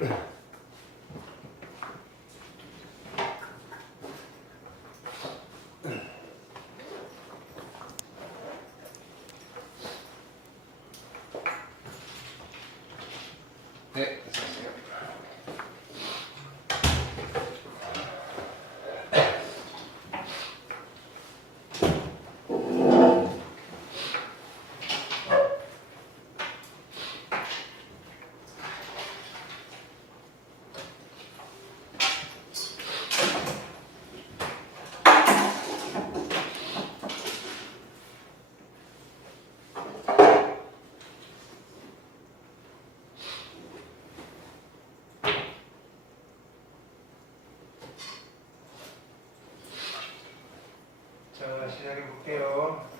네, 됐어요. 자, 시작해 볼게요.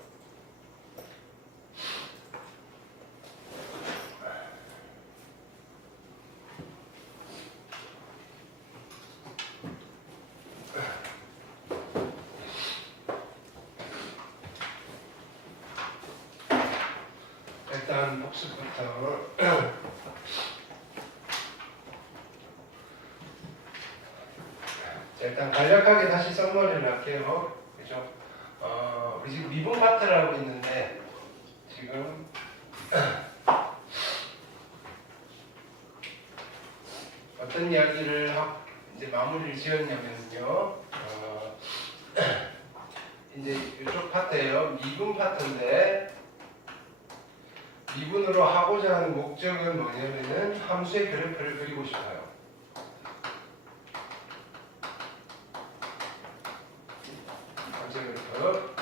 일단 복습부터. 자, 일단 간략하게 다시 썸머리를 할게요. 그죠? 우리 지금 미분 파트를 하고 있는데 지금 어떤 이야기를 하고 이제 마무리를 지었냐면요. 이제 이쪽 파트예요. 미분 파트인데 미분으로 하고자 하는 목적은 뭐냐면은 함수의 그래프를 그리고 싶어요. 함수의 그래프.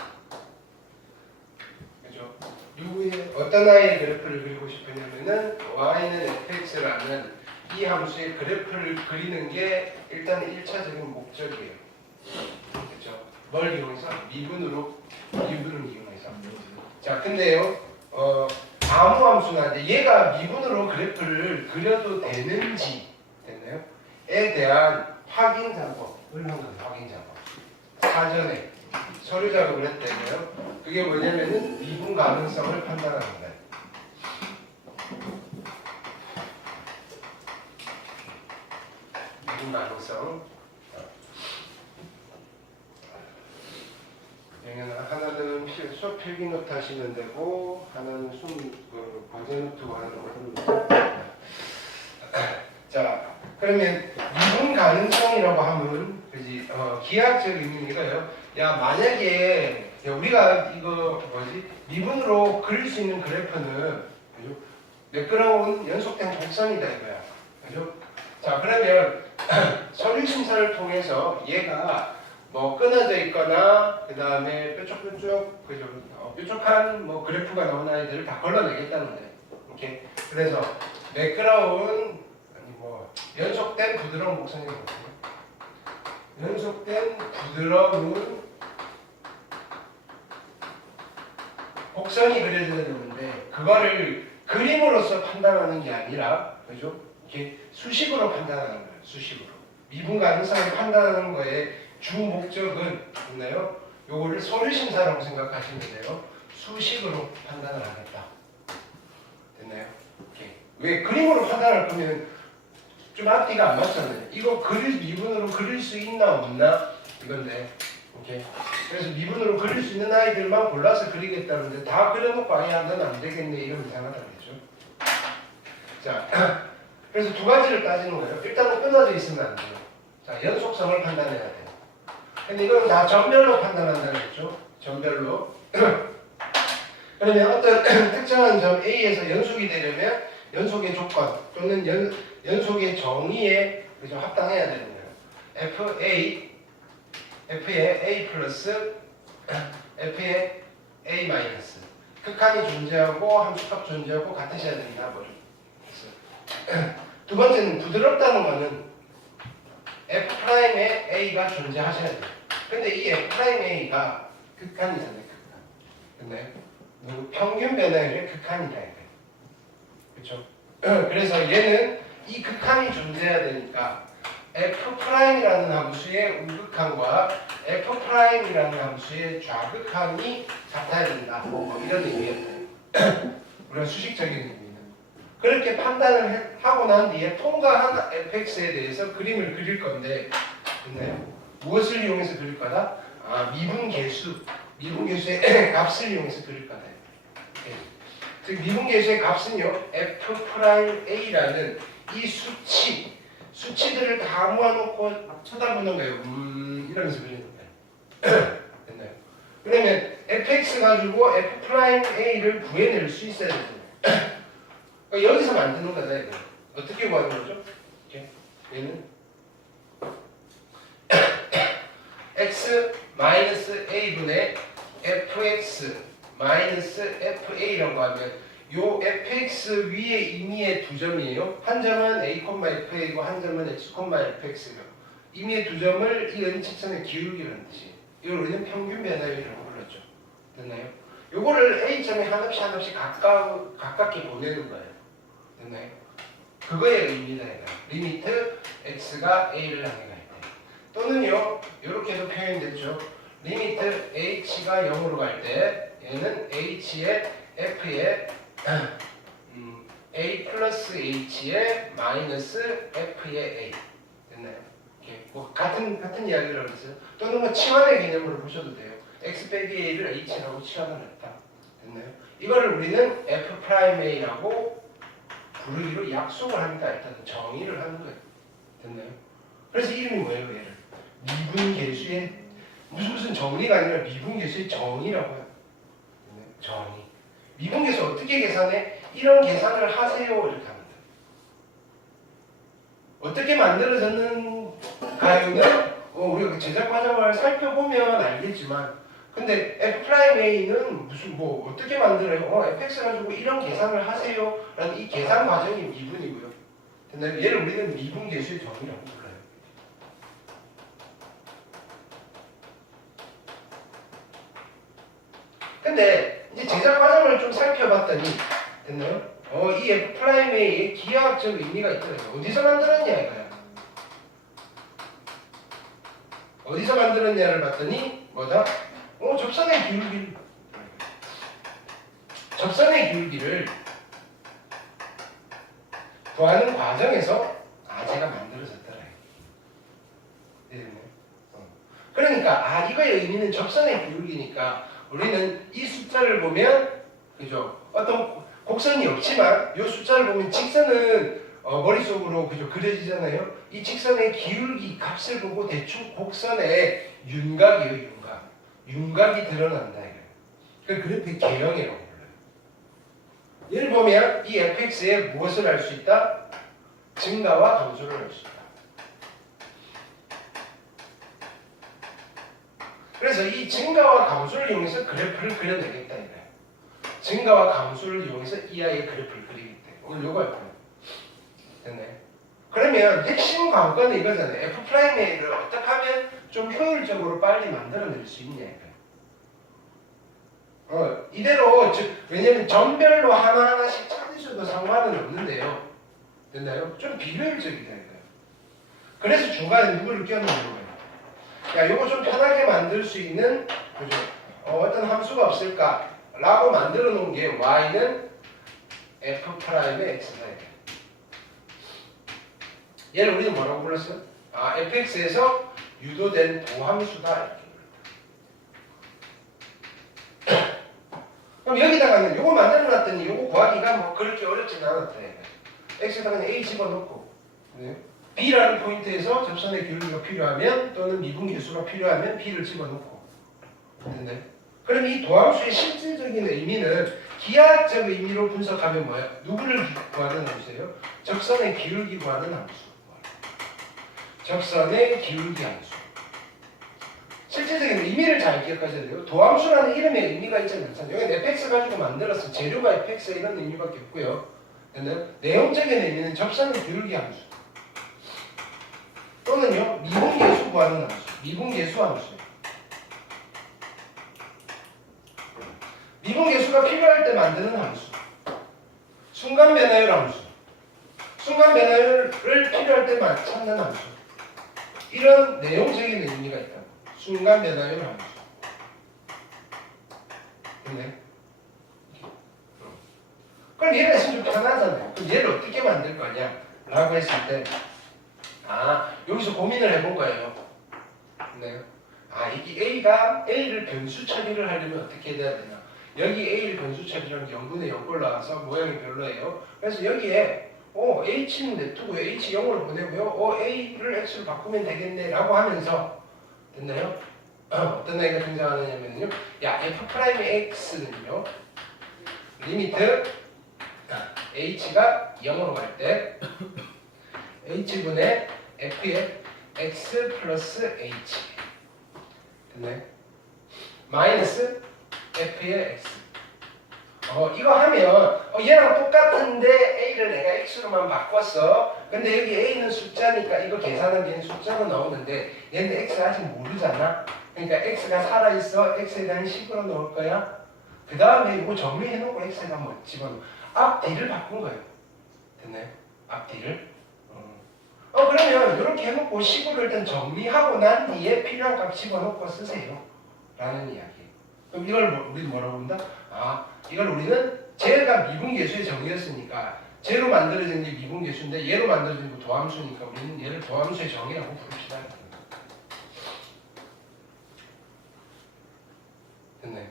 그죠? 누구의 어떤 아이의 그래프를 그리고 싶으냐면은 y는 fx라는 이 함수의 그래프를 그리는 게 일단 1차적인 목적이에요. 그죠? 뭘 이용해서? 미분을 이용해서. 자, 근데요. 아무 함수나 얘가 미분으로 그래프를 그려도 되는지 됐나요? 에 대한 확인 작업을 한 거예요. 확인 작업. 사전에 서류 작업을 했대요. 그게 뭐냐면은 미분 가능성을 판단하는 거예요. 미분 가능성. 하나는 수업 필기 노트 하시면 되고 하나는 과제 노트고 하나는 자, 그러면 미분 가능성이라고 하면 그지 기하학적 의미니까요. 야, 만약에 우리가 이거 미분으로 그릴 수 있는 그래프는 그죠? 매끄러운 연속된 곡선이다 이거야. 그죠? 자, 그러면 서류 심사를 통해서 얘가 뭐 끊어져 있거나 그 다음에 뾰족뾰족 그죠? 뾰족한 뭐 그래프가 나온 아이들을 다 걸러내겠다는 거예요. 이렇게 그래서 매끄러운 뭐 연속된 부드러운 곡선이거든요. 연속된 부드러운 곡선이 그려져야 되는데 그거를 그림으로서 판단하는 게 아니라 그죠? 이렇게 수식으로 판단하는 거예요. 수식으로 미분 가능성을 판단하는 거에 주 목적은 있나요? 요거를 서류 심사라고 생각하시면 돼요. 수식으로 판단을 하겠다. 됐나요? 오케이. 왜 그림으로 판단할 거면 좀 앞뒤가 안 맞잖아요. 이거 미분으로 그릴 수 있나 없나 이건데. 오케이. 그래서 미분으로 그릴 수 있는 아이들만 골라서 그리겠다는데 다 그려놓고 아예 하면 안 되겠네 이러면 이상하다 그러죠. 자, 그래서 두 가지를 따지는 거예요. 일단은 끊어져 있으면 안 돼요. 자, 연속성을 판단해야 돼요. 근데 이건 다 전별로 판단한다는 거죠. 전별로. 그러면 어떤 특정한 점 A에서 연속이 되려면 연속의 조건 또는 연속의 정의에 그죠? 합당해야 되는 거예요. F의 A 플러스 F의 A 마이너스 극한이 존재하고 함수값 존재하고 같으셔야 된다. 두 번째는 부드럽다는 거는 F'의 A가 존재하셔야 돼요. 근데 이 F'A가 극한이잖아요. 극한. 근데 평균 변화율의 극한이다. 그렇죠? 그래서 얘는 이 극한이 존재해야 되니까 F'이라는 함수의 우극한과 F'이라는 함수의 좌극한이 같아야 된다. 이런 의미였어요. 우리가 수식적인 의미는. 그렇게 판단을 하고 난 뒤에 통과한 fx에 대해서 그림을 그릴 건데, 근데 무엇을 이용해서 그릴 거다? 미분계수의 값을 이용해서 그릴 거다. 즉 미분계수의 값은요, f'a라는 이 수치들을 다 모아놓고 쳐다보는 거예요. 이러면서 그리는 거예요. 됐나요? 그러면 fx 가지고 f'a를 구해낼 수 있어야 되잖아요. 그러니까 여기서 만드는 거다 이거. 어떻게 구하는 거죠? 이렇게. 얘는 x-a분의 fx fa라고 하면 요 fx 위에 임의의 두 점이에요. 한 점은 a, fa고 한 점은 x, fx고요. 임의의 두 점을 이 연직선의 기울기라는 뜻이에요. 이걸 우리는 평균 변화율이라고 불렀죠. 됐나요? 요거를 a점에 하나씩 가깝게 보내는 거예요. 됐나요? 그거의 의미다. 리미트 x가 a를 향해 갈 때. 또는요, 이렇게도 표현됐죠. 리미트 h가 0으로 갈 때 얘는 h의 f의 a 플러스 h의 마이너스 f의 a. 됐나요? 이렇게 뭐 같은 이야기를 했어요. 또는 뭐 치환의 개념으로 보셔도 돼요. x 빼기 a를 h라고 치환을 했다. 됐나요? 이거를 우리는 f'a라고 부르기로 약속을 합니다. 일단 정의를 하는 거예요. 됐나요? 그래서 이름이 뭐예요? 얘를 미분계수의 무슨 정의가 아니라 미분계수의 정의라고 해요. 정의. 미분계수 어떻게 계산해? 이런 계산을 하세요. 이렇게 합니다. 어떻게 만들어졌는가요는 우리가 제작 과정을 살펴보면 알겠지만, 근데 f'a는 무슨 뭐 어떻게 만들어요? fx 가지고 이런 계산을 하세요. 라는 이 계산 과정이 미분이고요. 됐나요? 얘를 우리는 미분계수의 정의라고 불러요. 근데 이제 제작 과정을 좀 살펴봤더니, 됐나요? 이 f'a의 기하학적 의미가 있더라고요. 어디서 만들었냐 이거야. 어디서 만들었냐를 봤더니 뭐다? 접선의 기울기를 구하는 과정에서 제가 만들어졌더라. 네. 그러니까 이거의 의미는 접선의 기울기니까 우리는 이 숫자를 보면, 그죠? 어떤 곡선이 없지만 이 숫자를 보면 직선은 머릿속으로 그죠 그려지잖아요. 이 직선의 기울기 값을 보고 대충 곡선의 윤곽이에요. 윤곽이 드러난다 이거예요. 그 그래프의 개형이라고 불러요. 예를 보면 이 fx에 무엇을 알 수 있다? 증가와 감소를 알 수 있다. 그래서 이 증가와 감소를 이용해서 그래프를 그려내겠다 이거예요. 증가와 감소를 이용해서 이 아이의 그래프를 그리겠다. 오늘 요거 할 거예요. 됐나요? 그러면 핵심 관건은 이거잖아요. f'a를 어떻게 하면 좀 효율적으로 빨리 만들어낼 수 있냐 이거예요. 이대로 왜냐면 점별로 하나하나씩 찾으셔도 상관은 없는데요. 됐나요? 좀 비효율적이다 이거예요. 그래서 중간에 누구를 끼워넣는 거예요. 야, 요거 좀 편하게 만들 수 있는, 그죠? 어떤 함수가 없을까? 라고 만들어 놓은 게 y는 f'의 x다. 얘를 우리는 뭐라고 불렀어요? fx에서 유도된 도함수다. 이렇게 불렀다. 그럼 여기다가는 요거 만들어 놨더니 요거 구하기가 뭐 그렇게 어렵진 않았다. x에다가 그냥 a 집어넣고, 네? b라는 포인트에서 접선의 기울기가 필요하면 또는 미분계수가 필요하면 b를 집어넣고. 됐나요? 그럼 이 도함수의 실질적인 의미는 기하학적 의미로 분석하면 뭐예요? 누구를 구하는 함수예요? 접선의 기울기 구하는 함수. 접선의 기울기 함수. 실질적인 의미를 잘 기억하셔야 돼요. 도함수라는 이름의 의미가 있지 않잖아요. 여기 fx 가지고 만들었어. 재료가 fx 이런 의미밖에 없고요. 내용적인 의미는 접선의 기울기 함수. 또는요, 미분계수 구하는 함수. 미분계수 함수. 미분계수가 필요할 때 만드는 함수. 순간 변화율 함수. 순간 변화율을 필요할 때 찾는 함수. 이런 내용적인 의미가 있다. 순간 변화율 함수. 네. 그럼 얘가 있으면 좀 편하잖아요. 그럼 얘를 어떻게 만들 거냐? 라고 했을 때, 여기서 고민을 해본 거예요. 네. 이게 A를 변수 처리를 하려면 어떻게 해야 되나? 여기 A를 변수 처리하면 0분의 0 올라와서 모양이 별로예요. 그래서 여기에 H는 냅두고요. H 0으로 보내고요. A를 X로 바꾸면 되겠네 라고 하면서 됐나요? 어떤 애가 등장하느냐면요. F'X는요. 리미트 H가 0으로 갈 때 H분의 F의 X 플러스 H 됐나요? 마이너스 F의 X 이거 하면 얘랑 똑같은데 A를 내가 X로만 바꿨어. 근데 여기 A는 숫자니까 이거 계산하면 숫자로 나오는데 얘는 X 아직 모르잖아. 그러니까 X가 살아있어. X에 대한 식으로 넣을 거야. 그 다음에 이거 정리해놓고 X에다 뭐 집어넣어. 앞뒤를 바꾼 거예요. 됐나요? 앞뒤를. 그러면 이렇게 해놓고 식으로 일단 정리하고 난 뒤에 필요한 값 집어넣고 쓰세요. 라는 이야기. 그럼 이걸 우리는 뭐라고 본다? 이걸 우리는 쟤가 미분계수의 정의였으니까 쟤로 만들어진 게 미분계수인데 얘로 만들어진 거 도함수니까 우리는 얘를 도함수의 정의라고 부릅시다. 됐나요?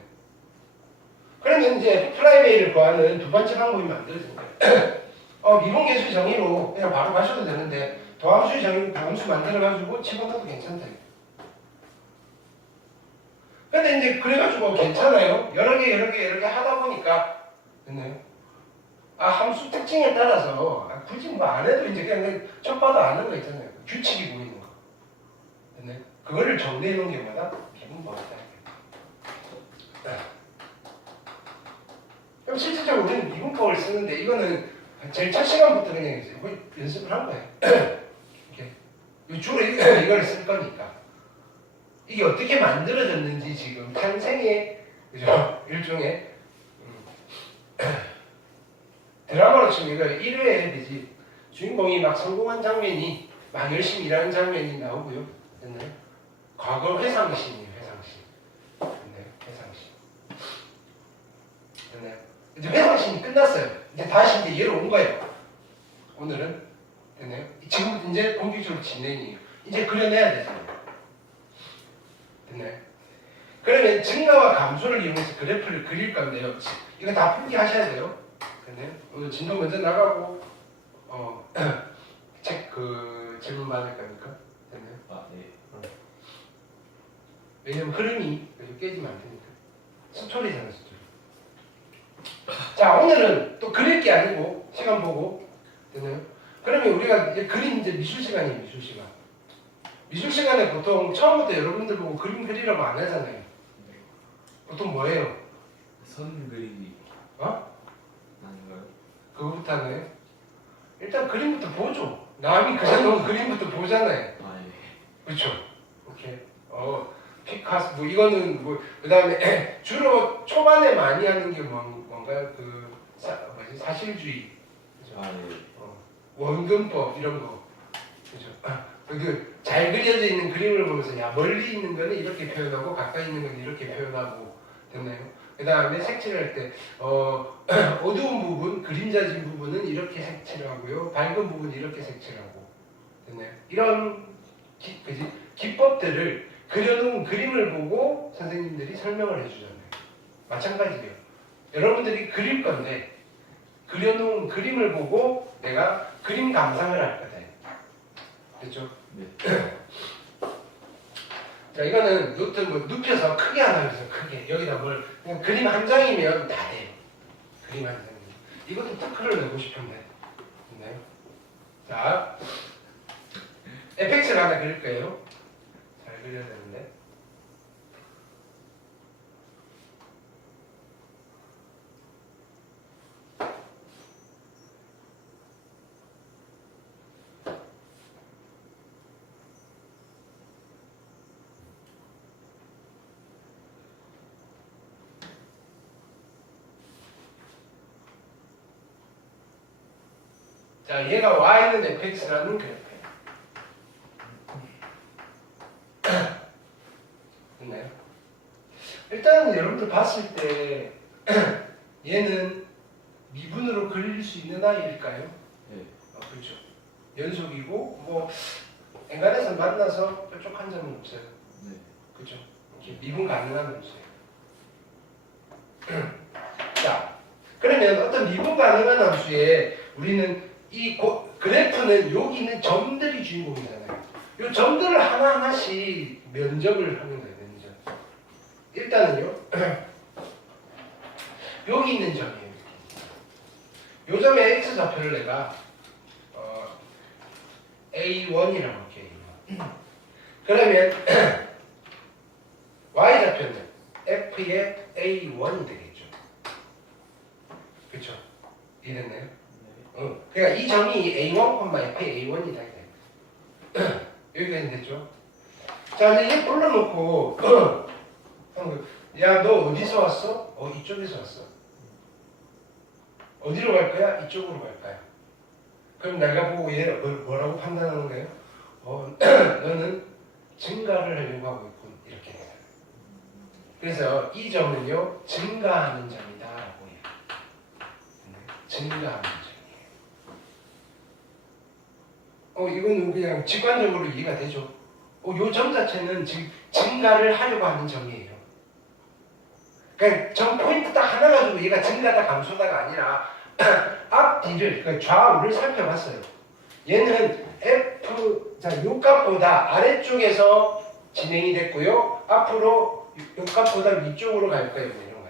그러면 이제 프라임 구하는 두 번째 방법이 만들어진 거예요. 미분계수의 정의로 그냥 바로 가셔도 되는데 도함수의 정의로 도함수 만들어가지고 집어넣어도 괜찮다. 근데 이제 그래가지고 괜찮아요. 여러 개 하다 보니까 됐나요? 함수 특징에 따라서 굳이 뭐 안 해도 이제 그냥 첫 봐도 아는 거 있잖아요. 규칙이 보이는 거. 됐나요? 그거를 정리해 놓은 게 뭐다? 미분법이다. 그럼 실질적으로 우리는 미분법을 쓰는데 이거는 제일 첫 시간부터 그냥 이제 연습을 한 거예요. 이렇게 주로 이걸 쓸 거니까. 이게 어떻게 만들어졌는지 지금 탄생의 그죠? 일종의 드라마로 치면 이거 1회 해야 되지. 주인공이 막 성공한 장면이 막 열심히 일하는 장면이 나오고요. 됐나요? 과거 회상신이에요. 회상신. 됐나요? 회상신. 됐나요? 이제 회상신이 끝났어요. 이제 다시 이제 얘로 온 거예요. 오늘은 됐나요? 지금부터 이제 본격적으로 진행이에요. 이제 그려내야 되잖아요. 됐나요? 그러면 증가와 감소를 이용해서 그래프를 그릴 건데요. 이거 다 풀기하셔야 돼요. 됐나요? 오늘 진도 먼저 나가고 책 질문 받을 거니까. 됐나요? 네. 왜냐면 흐름이 깨지면 안 되니까. 스토리잖아, 스토리. 자, 오늘은 또 그릴 게 아니고 시간 보고 됐나요? 그러면 우리가 이제 그림 이제 미술 시간이에요. 미술 시간. 미술 시간에 보통 처음부터 여러분들 보고 그림 그리라고 안 하잖아요. 보통 뭐예요? 선 그리기. 아닌가요? 그거부터 하나요? 일단 그림부터 보죠. 남이 그려놓은 그림부터 보잖아요. 예. 그렇죠? 오케이. 피카소 뭐 이거는 뭐 그다음에 주로 초반에 많이 하는 게 뭔가요? 사실주의. 그죠? 예. 원근법 이런 거. 그죠? 잘 그려져 있는 그림을 보면서 멀리 있는 거는 이렇게 표현하고 가까이 있는 거는 이렇게 표현하고 됐나요? 그 다음에 색칠할 때 어두운 부분, 그림자진 부분은 이렇게 색칠하고요. 밝은 부분은 이렇게 색칠하고 됐나요? 이런 기법들을 그려놓은 그림을 보고 선생님들이 설명을 해주잖아요. 마찬가지예요. 여러분들이 그릴 건데 그려놓은 그림을 보고 내가 그림 감상을 할 거다. 됐죠? 네. 자, 이거는 노트 눕혀서 크게 하나 그래서 크게 여기다 그냥 그림 한 장이면 다 돼요. 그림 한 장이면. 이것도 특허를 내고 싶은데. 있나요? 자, 에펙스를 하나 그릴 거예요. 잘 그려야 되는데. 자, 얘가 y는 fx라는 그래프예요. 됐나요? 일단은 여러분들 봤을 때 얘는 미분으로 그릴 수 있는 아이일까요? 네. 그렇죠. 연속이고 뭐 엔간에서 만나서 뾰족한 점은 없어요. 네. 그렇죠. 이렇게 미분 가능한 함수예요. 자, 그러면 어떤 미분 가능한 함수에 우리는 이 그래프는 여기 있는 점들이 주인공이잖아요. 이 점들을 하나하나씩 면접을 하는 거예요. 면접. 일단은요. 여기 있는 점이에요. 요 점의 x좌표를 내가 A1이라고 할게요. 그러면 y좌표는 f의 A1이 되겠죠. 그렇죠? 이해됐나요? 네. 그러니까 이 점이 A1, f의 A1이다. 여기까지 됐죠? 자, 이제 얘 불러놓고 야, 너 어디서 왔어? 이쪽에서 왔어. 어디로 갈 거야? 이쪽으로 갈 거야. 그럼 내가 보고 얘를 뭐라고 판단하는 거예요? 너는 증가를 하려고 하고 있군. 이렇게 돼요. 그래서 이 점은요, 증가하는 점이다라고 해요. 증가하는 점이에요. 이거는 그냥 직관적으로 이해가 되죠. 요 점 자체는 지금 증가를 하려고 하는 점이에요. 그러니까 점 포인트 딱 하나 가지고 얘가 증가다 감소다가 아니라 앞뒤를, 그러니까 좌우를 살펴봤어요. 얘는 자, 요 값보다 아래쪽에서 진행이 됐고요. 앞으로 요 값보다 위쪽으로 갈 거예요. 뭐 이런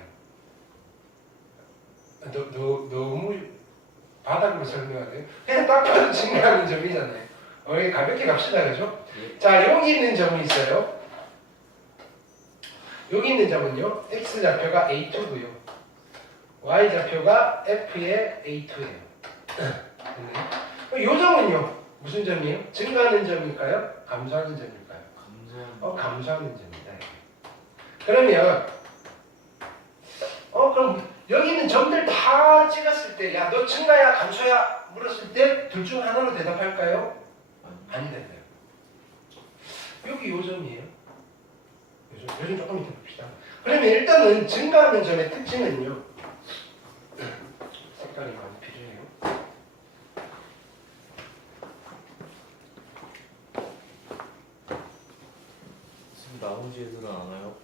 거예요. 너무 바닥으로 설명하네요. 그냥 딱 봐도 증가하는 점이잖아요. 가볍게 갑시다, 그죠? 자, 여기 있는 점이 있어요. 여기 있는 점은요, x좌표가 A2고요. y좌표가 f의 A2예요. 이 점은요, 무슨 점이에요? 증가하는 점일까요? 감소하는 점일까요? 감소하는 점이다. 그러면 그럼 여기 있는 점들 다 찍었을 때, 야, 너 증가야, 감소야? 물었을 때 둘 중 하나로 대답할까요? 아니 된다요. 여기 요 점이에요. 요즘 조금 이따 봅시다. 그러면 일단은 증가하는 점의 특징은요. 색깔이 많이 필요해요. 지금 나머지 애들은 안 와요?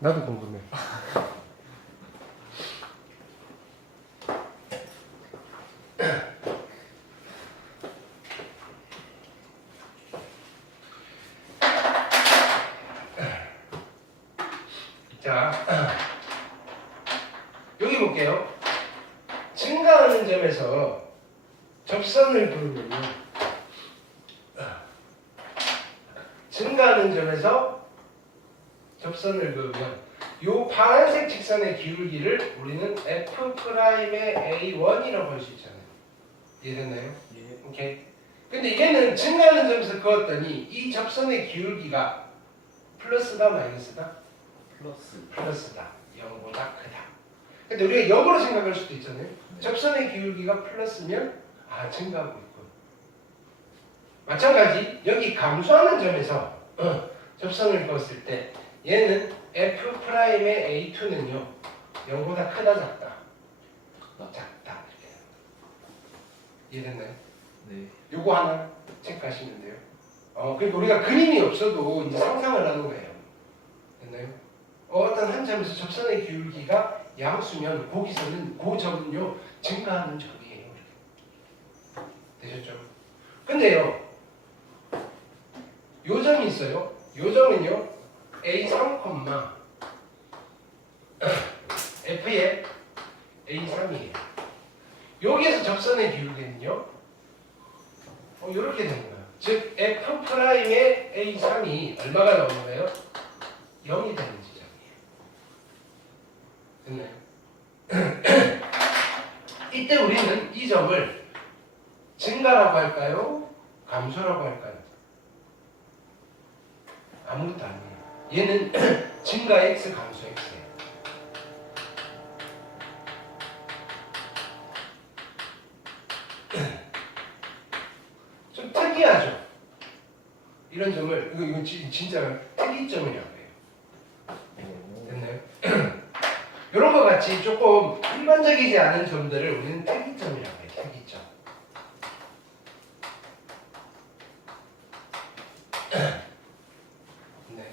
나도 궁금해. 자, 여기 볼게요. 증가하는 점에서 접선을 그으면요. 증가하는 점에서 접선을 그으면 요 파란색 직선의 기울기를 우리는 F'의 A1이라고 할 수 있잖아요. 이해됐나요? 예. 오케이. 근데 얘는 증가하는 점에서 그었더니 이 접선의 기울기가 플러스다 마이너스다? 플러스다. 0보다 크다. 근데 우리가 역으로 생각할 수도 있잖아요. 접선의 기울기가 플러스면 증가하고 있군. 마찬가지 여기 감소하는 점에서 접선을 그었을 때 얘는 F'의 A2는요 0보다 크다 작다? 작다. 이렇게 이해됐나요? 네. 요거 하나 체크하시면 돼요. 그러니까 우리가 그림이 없어도 이제 상상을 하는 거예요. 됐나요? 어떤 한 점에서 접선의 기울기가 양수면 거기서는 그 점은요 증가하는 점이에요. 이렇게. 되셨죠? 근데요 요 점이 있어요. 요 점은요 A3, F의 A3이에요. 여기에서 접선의 기울기는요 이렇게 되는 거예요. 즉 F'의 A3이 얼마가 나오는 거예요? 0이 되는 지점이에요. 됐나요? 이때 우리는 이 점을 증가라고 할까요? 감소라고 할까요? 아무것도 아니에요. 얘는 증가 x, 감소 x예요. 좀 특이하죠? 이런 점을 이거 진짜 특이점이라고 해요. 됐나요? 이런 것 같이 같이 조금 일반적이지 않은 점들을 우리는 특이점이라고 해요. 특이점. 네.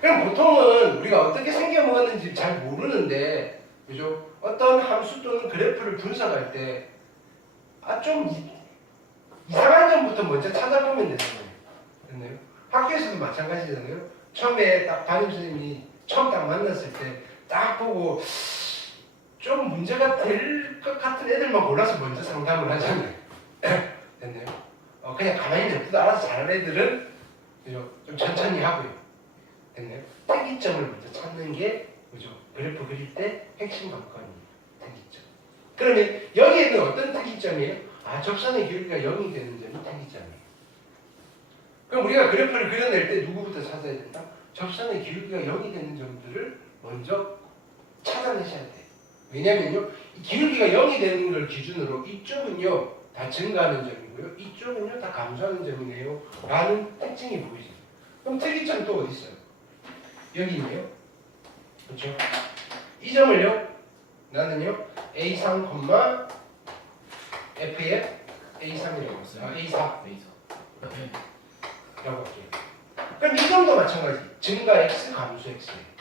그럼 보통은 우리가 어떻게 생겨 먹었는지 잘 모르는데, 그죠? 어떤 함수 또는 그래프를 분석할 때, 좀 이상한 점부터 먼저 찾아보면 되잖아요. 됐나요? 학교에서도 마찬가지잖아요. 처음에 딱 담임선생님이 처음 딱 만났을 때 딱 보고 좀 문제가 될 것 같은 애들만 골라서 먼저 상담을 하잖아요. 됐나요? 그냥 가만히 냅두다 알아서 잘하는 애들은 그죠? 좀 천천히 하고요. 됐나요? 특이점을 먼저 찾는 게 그죠? 그래프 그릴 때 핵심 관건입니다. 특이점. 그러면 여기에는 어떤 특이점이에요? 접선의 기울기가 0이 되는 점이 특이점이에요. 그럼 우리가 그래프를 그려낼 때 누구부터 찾아야 된다? 접선의 기울기가 0이 되는 점들을 먼저 찾아내셔야 돼요. 왜냐면요, 이 기울기가 0이 되는 걸 기준으로 이쪽은요 다 증가하는 점이고요, 이쪽은요 다 감소하는 점이네요 라는 특징이 보이죠. 그럼 특이점 또 어디 있어요? 여기 있네요. 그렇죠? 이 점을요 나는요 A3, F에 A3이라고 했어요. A4 라고 할게요. 그럼 이 점도 마찬가지. 증가 X, 감소 X예요.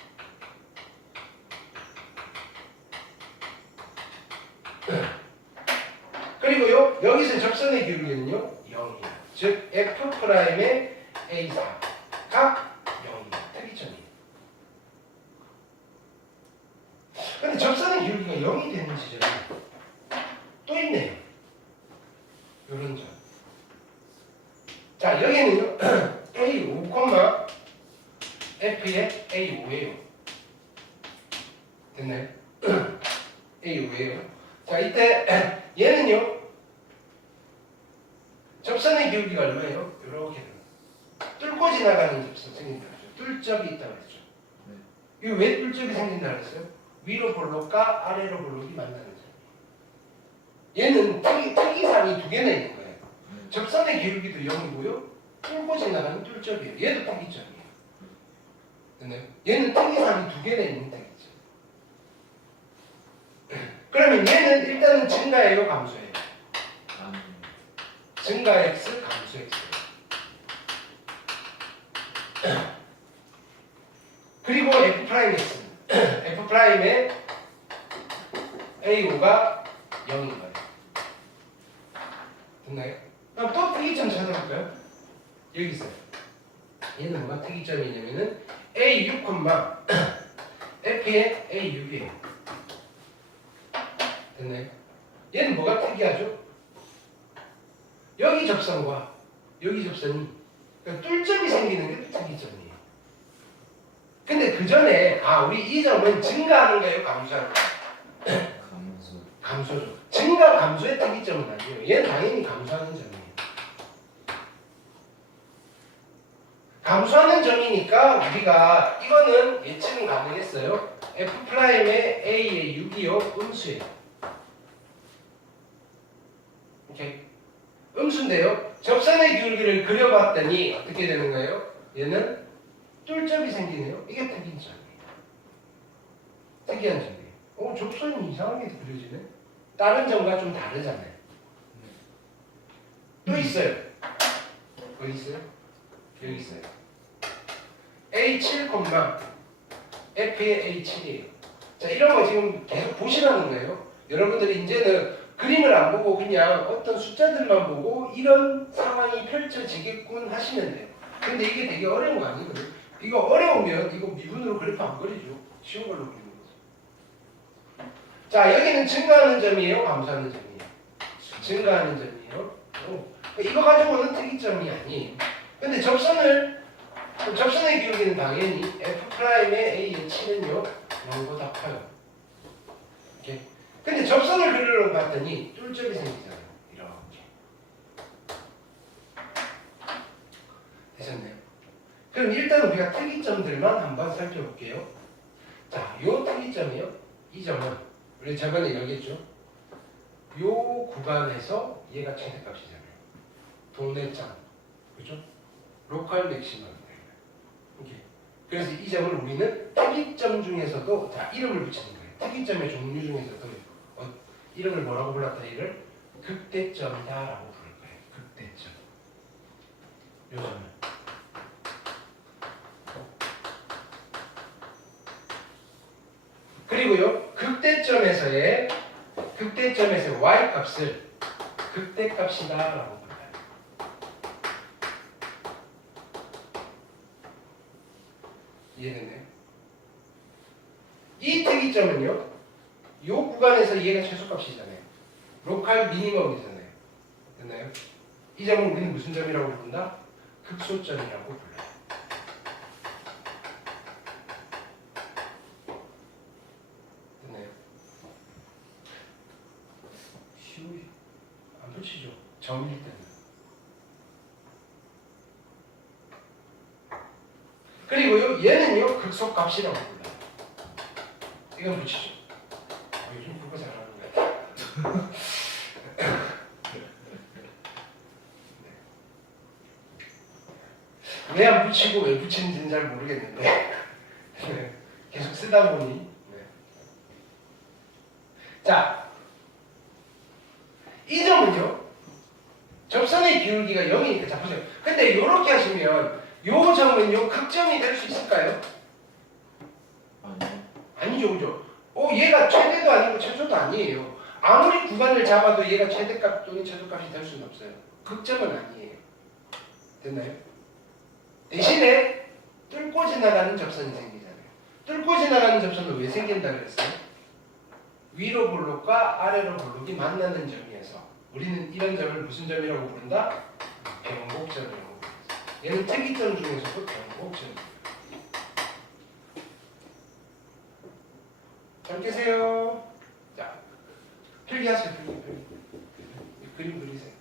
그리고요 여기서 접선의 기울기는요 0이에요. 즉 F'의 A4가 0이에요. 특이점이에요. 근데 접선의 기울기가 0이 되는 지점이 또 있네요. 요런 점. 자 여기는요 A5, F의 A5예요. 됐나요? A5예요. 자 이때 얘는요 접선의 기울기가 얼마예요? 이렇게 뚫고 지나가는 접선 생긴다 그랬죠. 뚫적이 있다고 그랬죠. 이거 왜 뚫적이 생긴다 그랬어요? 위로 볼록과 아래로 볼록이 만나는 점. 얘는 특이사항이 두 개나 있는 거예요. 접선의 기울기도 0이고요 뚫고 지나가는 뚫적이에요. 얘도 특이점이에요. 네. 얘는 특이사항이 두 개나 있는 특이점. 그러면 얘는 일단은 증가예요, 감소예요? 증가 X, 감소 X예요. 그리고 F'X는 F'의 A5가 0인 거예요. 됐나요? 그럼 또 특이점 찾아볼까요? 여기 있어요. 얘는 뭐가 특이점이냐면은 A6, F의 A6이에요. 됐나요? 얘는 뭐가 특이하죠? 여기 접선과 여기 접선이 그러니까 뚫점이 생기는 게 특이점이에요. 근데 그 전에 우리 이 점은 증가하는가요? 감소하는가요? 감소죠. 증가 감소의 특이점은 아니에요. 얘는 당연히 감소하는 점이에요. 감소하는 점이니까 우리가 이거는 예측은 가능했어요. F'의 A의 6이요 음수예요. 오케이. 음수인데요. 접선의 기울기를 그려봤더니 어떻게 되는 거예요? 얘는 뚫점이 생기네요. 이게 특이한 점이에요. 특이한 점이에요. 접선이 이상하게 그려지네. 다른 점과 좀 다르잖아요. 또 있어요. 어디 있어요? 여기 있어요. A7, F의 A7이에요. 자, 이런 거 지금 계속 보시라는 거예요. 여러분들이 이제는 그림을 안 보고 그냥 어떤 숫자들만 보고 이런 상황이 펼쳐지겠군 하시면 돼요. 근데 이게 되게 어려운 거 아니거든요. 이거 어려우면 이거 미분으로 그래프 안 그리죠. 쉬운 걸로 그리는 거죠. 자, 여기는 증가하는 점이에요? 감소하는 점이에요? 증가하는 점이에요. 이거 가지고는 특이점이 아니에요. 근데 접선의 기울기는 당연히 F'의 A의 7은요 0보다 커요. 이렇게. 근데 접선을 그리러 봤더니 뚫점이 생기잖아요. 이렇게. 되셨나요? 그럼 일단 우리가 특이점들만 한번 살펴볼게요. 자, 요 특이점이요. 이 점은 우리 저번에 얘기했죠. 요 구간에서 얘가 최대값이잖아요. 동네점. 그죠? 로컬 맥시멈. 이렇게. 그래서 이 점을 우리는 특이점 중에서도 이름을 붙이는 거예요. 특이점의 종류 중에서도 이런 걸 뭐라고 불렀다? 이를 극대점이다라고 부를 거예요. 극대점. 요 점을. 그리고요, 극대점에서의 y 값을 극대값이다라고 불러요. 이해됐나요? 이 특이점은요, 요 구간에서 얘가 최소값이잖아요. 로컬 미니멈이잖아요. 됐나요? 이 점은 우리는 무슨 점이라고 부른다? 극소점이라고 불러요. 됐나요? 쉬우시. 안 붙이죠. 점일 때는. 그리고요, 얘는요, 극소값이라고 불러요. 이건 붙이죠. 요즘 그거 잘하는 거야. 왜 안 붙이고 왜 붙이는지는 잘 모르겠는데 계속 쓰다 보니. 네. 자, 이 점은요, 접선의 기울기가 0이니까 자 보세요. 근데 이렇게 하시면 요 점은요 극점이 될 수 있을까요? 아니요. 아니죠, 그죠? 얘가 최대도 아니고 최소도 아니에요. 아무리 구간을 잡아도 얘가 최대값 또는 최소값이 될 수는 없어요. 극점은 아니에요. 됐나요? 대신에 뚫고 지나가는 접선이 생기잖아요. 뚫고 지나가는 접선은 왜 생긴다 그랬어요? 위로 볼록과 아래로 볼록이 만나는 점이어서 우리는 이런 점을 무슨 점이라고 부른다? 변곡점이라고 부른다. 얘는 특이점 중에서도 변곡점이에요. 잘 계세요. 자, 필기하세요. 필기. 그림 그리세요.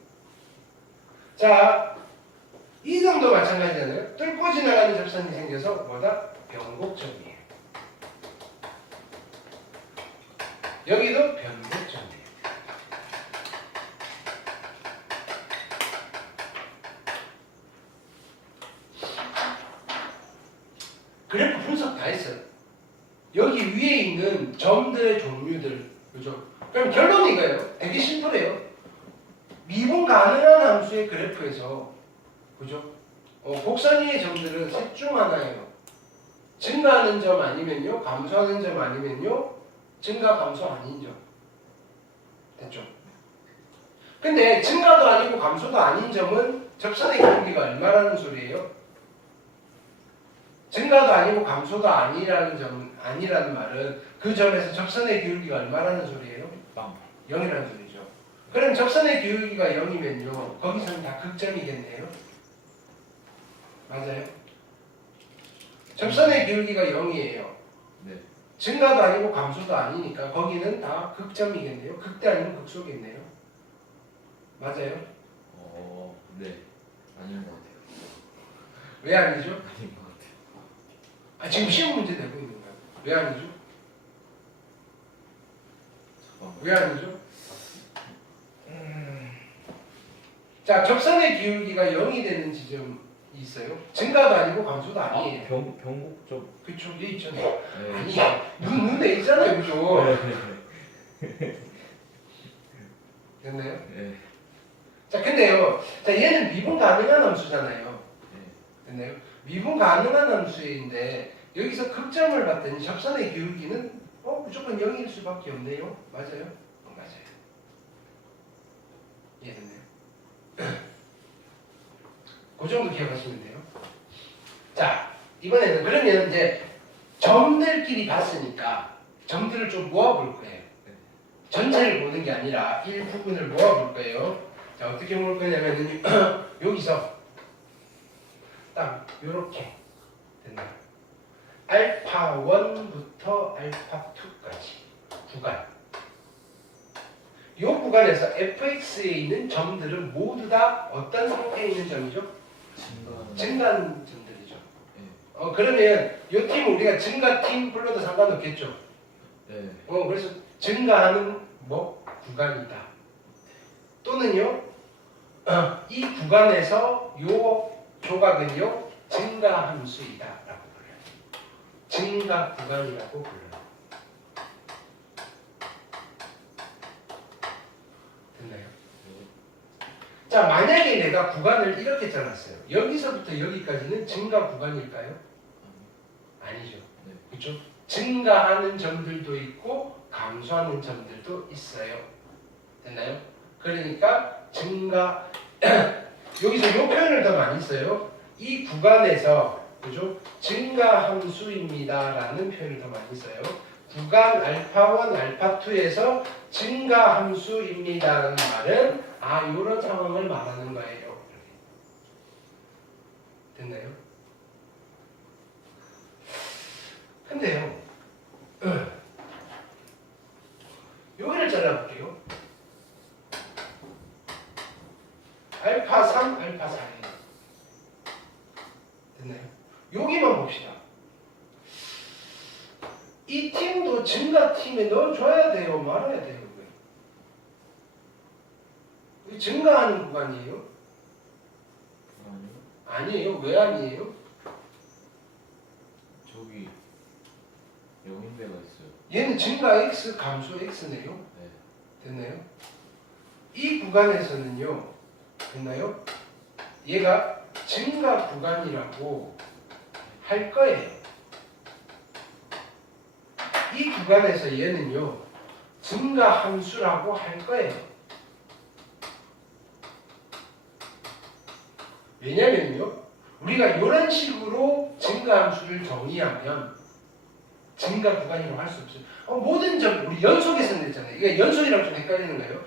자, 이 점도 마찬가지잖아요. 뚫고 지나가는 접선이 생겨서 뭐다? 변곡점이에요. 여기도 변곡점이에요. 그래프 분석 다 했어요. 여기 위에 있는 점들의 종류들, 그죠? 그럼 결론이 이거예요. 되게 심플해요. 미분 가능한 함수의 그래프에서, 그죠? 곡선 위의 점들은 셋 중 하나예요. 증가하는 점 아니면요, 감소하는 점 아니면요, 증가 감소 아닌 점. 됐죠? 근데 증가도 아니고 감소도 아닌 점은 접선의 기울기가 얼마라는 소리예요? 증가도 아니고 감소도 아니라는 말은 그 점에서 접선의 기울기가 얼마라는 소리예요? 0이라는 소리죠. 그럼 접선의 기울기가 0이면요, 거기서는 다 극점이겠네요. 맞아요? 접선의 기울기가 0이에요. 네. 증가도 아니고 감소도 아니니까 거기는 다 극점이겠네요. 극대 아니면 극소겠네요. 맞아요? 네. 아닌 것 같아요. 왜 아니죠? 아닌 것 같아요. 지금 시험 문제 내고 있는 거예요. 왜 아니죠? 잠깐만. 왜 아니죠? 자, 접선의 기울기가 0이 되는 지점이 있어요. 증가도 아니고 감소도 아니에요. 변곡점. 그쵸? 얘 있잖아요. 네. 아니, 눈에 있잖아요. 그죠? 됐나요? 네. 자, 근데요. 자, 얘는 미분 가능한 함수잖아요. 됐나요? 미분 가능한 함수인데 여기서 극점을 봤더니 접선의 기울기는 무조건 0일 수밖에 없네요. 맞아요? 맞아요. 이해됐나요? 그 정도 기억하시면 돼요. 자, 이번에는 그러면 이제 점들끼리 봤으니까 점들을 좀 모아볼 거예요. 전체를 보는 게 아니라 일부분을 모아볼 거예요. 자, 어떻게 모을 거냐면은 여기서 딱 요렇게 됐나요? 알파 1부터 알파 2까지 구간. 이 구간에서 fx에 있는 점들은 모두 다 어떤 상태에 있는 점이죠? 증가하는 점들이죠. 네. 그러면 이 팀 우리가 증가팀 불러도 상관없겠죠? 네. 그래서 증가하는 구간이다. 또는요, 이 구간에서 요 조각은요, 증가함수이다 라고 불러요. 증가 구간이라고 불러요. 자, 만약에 내가 구간을 이렇게 잘랐어요. 여기서부터 여기까지는 증가 구간일까요? 아니죠. 네. 그렇죠? 증가하는 점들도 있고 감소하는 점들도 있어요. 됐나요? 그러니까 증가 여기서 이 표현을 더 많이 써요. 이 구간에서 그죠? 증가 함수입니다라는 표현을 더 많이 써요. 구간 알파1, 알파2에서 증가 함수입니다라는 말은 이런 상황을 말하는 거예요. 됐나요? 근데요, 여기를 잘라볼게요. 알파 3, 알파 4예요. 됐나요? 여기만 봅시다. 이 팀도 증가 팀에 넣어줘야 돼요? 말아야 돼요? 왜? 증가하는 구간이에요? 아니요. 아니에요. 왜 아니에요? 저기 영인배가 있어요. 얘는 증가 X, 감소 X네요. 네. 됐나요? 이 구간에서는요. 됐나요? 얘가 증가 구간이라고 할 거예요. 이 구간에서 얘는요. 증가 함수라고 할 거예요. 왜냐면요. 우리가 이런 식으로 증가 함수를 정의하면 증가 구간이라고 할 수 없어요. 모든 점, 우리 연속에서는 했잖아요. 이게 연속이랑 좀 헷갈리는 거예요.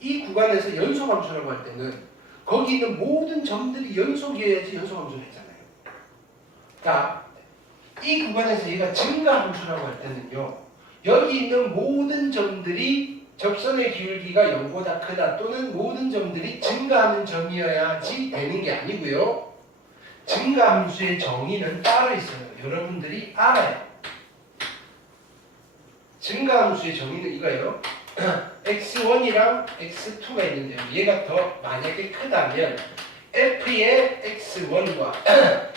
이 구간에서 연속 함수라고 할 때는 거기 있는 모든 점들이 연속이어야지 연속 함수를 했잖아요. 자, 이 구간에서 얘가 증가 함수라고 할 때는요. 여기 있는 모든 점들이 접선의 기울기가 0보다 크다 또는 모든 점들이 증가하는 점이어야지 되는 게 아니고요. 증가 함수의 정의는 따로 있어요. 여러분들이 알아요. 증가 함수의 정의는 이거예요. x1이랑 x2가 있는데요. 얘가 더 만약에 크다면 f의 x1과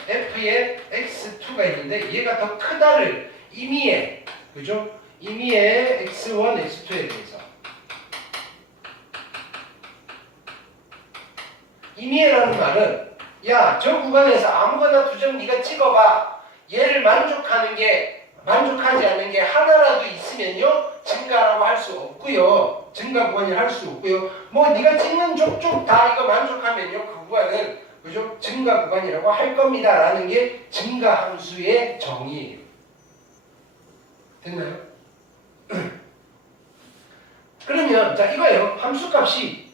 f의 x2가 있는데 얘가 더 크다를 임의해. 그죠? 임의해 x1, x2에 대해서. 임의해라는 말은 야, 저 구간에서 아무거나 두 점 네가 찍어봐. 얘를 만족하지 않는 게 하나라도 있으면요 증가라고 할 수 없고요. 증가 구간이 할 수 없고요. 뭐 네가 찍는 족족 다 이거 만족하면요 그 구간은 그죠? 증가 구간이라고 할 겁니다라는 게 증가 함수의 정의예요. 됐나요? 그러면 자 이거예요. 함수값이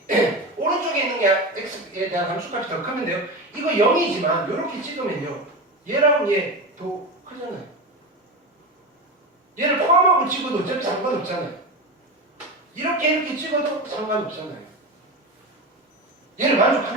오른쪽에 있는 게 x에 대한 함수값이 더 크면 돼요. 이거 0이지만 이렇게 찍으면요 얘랑 얘 더 크잖아요. 얘를 포함하고 찍어도 어차피 상관없잖아요. 이렇게 찍어도 상관없잖아요. 얘를 만족하는